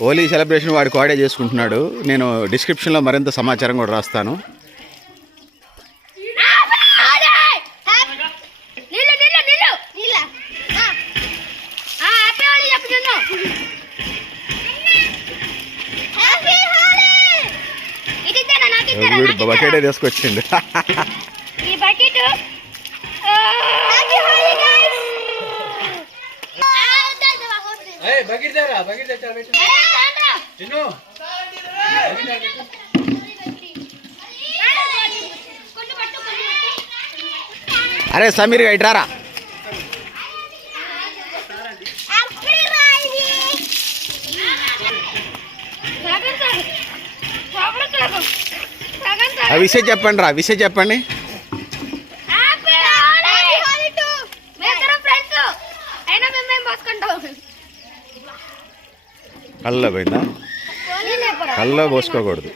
Holi celebration వాడి కోడే చేసుకుంటున్నాడు. నేను డిస్క్రిప్షన్లో మరింత సమాచారం కూడా రాస్తాను. వీడు బకెటే తీసుకొచ్చిండు. అరే సమీర్ ఇట్రారా. విషయం చెప్పండి రా, విషయం చెప్పండి. కళ్ళ పోయిందా? కళ్ళ పోసుకోకూడదు.